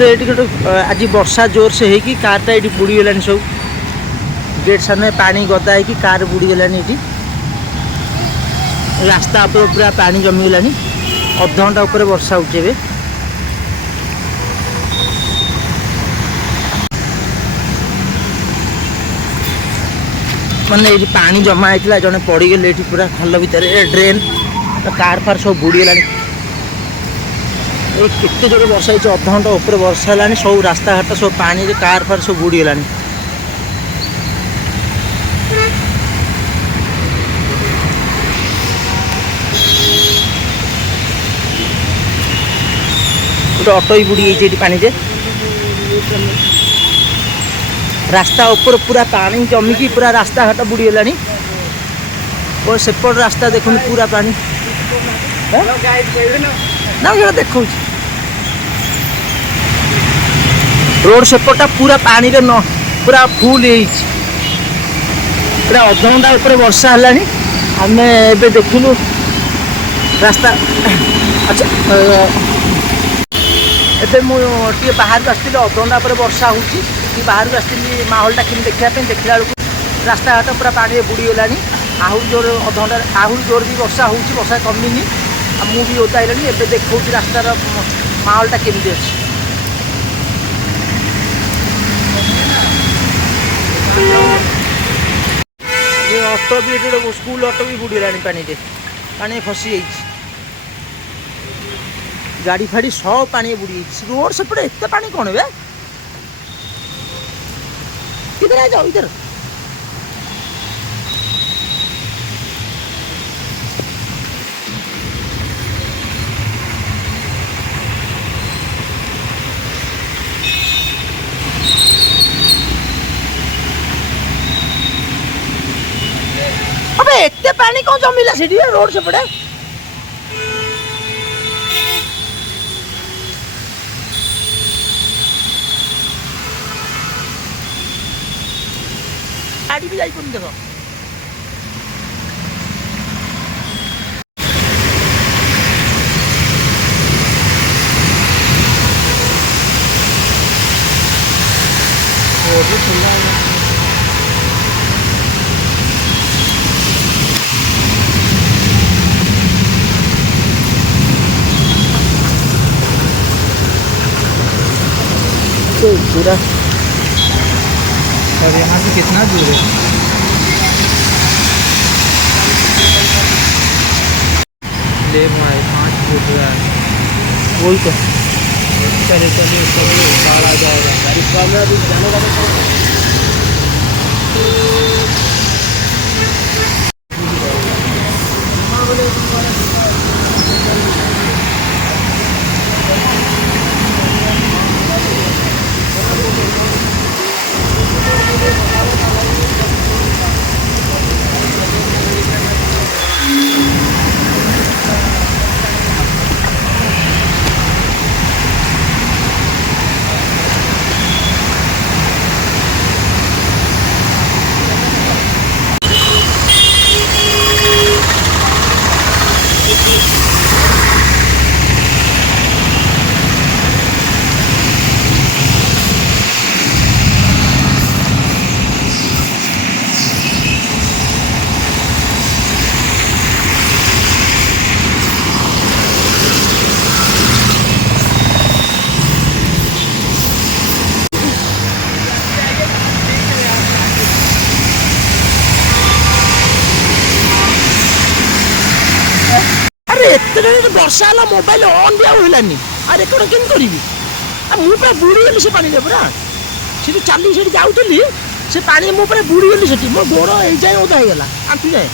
ये आज वर्षा जोर से है कि कारटा ये बुड़ीगला सब गेट सामने पानी गदा है कि कार बुड़ीगला ये रास्ता उपर पूरा पानी जमीगला अध घंटा उपर वर्षा उठे माने ये पानी जमा होता जड़े पड़गले ये पूरा खाल भितर ड्रेन कार फार सब बुड़ीगला केते जोर वर्षा हो अध घंटा उपर वर्षा है सब रास्ता घाट सब पानी कार फार सब बुड़ीगला गोटे ऑटो भी बुड़ी जाइए पानी से रास्ता ऊपर पूरा पानी जमिकी पूरा रास्ता घाट बुड़ीगला और सेपट रास्ता देखो पूरा पानी ना देखो रोड सेपटा पूरा पानी रे न पूरा फुल पूरा अध घंटा ऊपर वर्षा है आम देखलु रास्ता अच्छा एबे मुझे बाहर को आसती अध घंटा पर वर्षा होती बाहर को आसती माहौलटा कि देखापी देखला बेलू रास्ता घाट पूरा पानी बुड़ीगला आहरी जोर अध घंटा आहरी जोर भी वर्षा होती वर्षा कमिनी मुझे ओदा आइलानी एबे देखो रास्तार माहौलटा केमती अच्छी ऑटो भी ये स्कूल ऑटो भी बुड़ीगला पानी फसी जाइए गाड़ी फाड़ी सब पानी बुड़ी रोड सेपटे एत पानी कौन है किधर आ जाओ इधर अबे एत पानी कौन जमिला से रोड सेपटे गाड़ी भी जाई देखो पूरा अब यहाँ से कितना दूर है ले भाई 5 फुट रहा है वही तो चले चले चले बाढ़ आ जाएगा गाड़ी कैमरा भी जाने का वर्षा है मोबाइल ऑन भी आनी आ रेकर्ड केम करी मुझे पूरा बुड़ीगली से पानी पूरा से चली से जाऊली से पानी मो पूरा बुड़ीगली से मो गोड़ ये जाए ओदा होगा आंठू जाए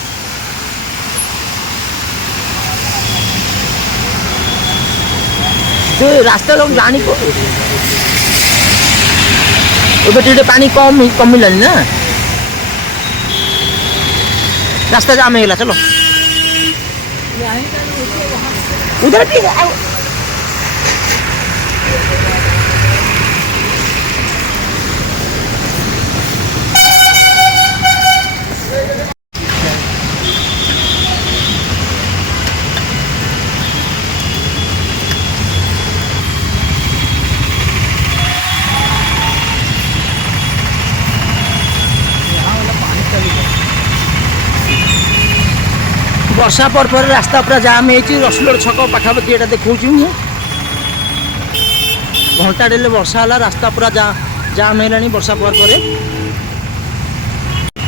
जो रास्ता जानी ए पानी कम कमिलानी ना रास्ता जाम होगा चलो उधर भी वर्षा पर रास्ता पूरा जाम हो रसुलगड़ छक पाखापाखि यहाँ देखा घंटा डेले वर्षा है रास्ता पूरा जाम है वर्षा पर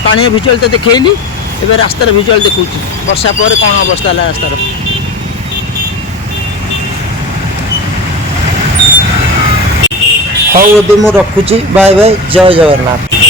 पानी भिजुआल तो देखली एवं रास्तार भिजुआल देखा वर्षा पर कौन अवस्था है रास्तार। हाँ, एवं मुझे रखुची। बाय बाय, जय जगन्नाथ।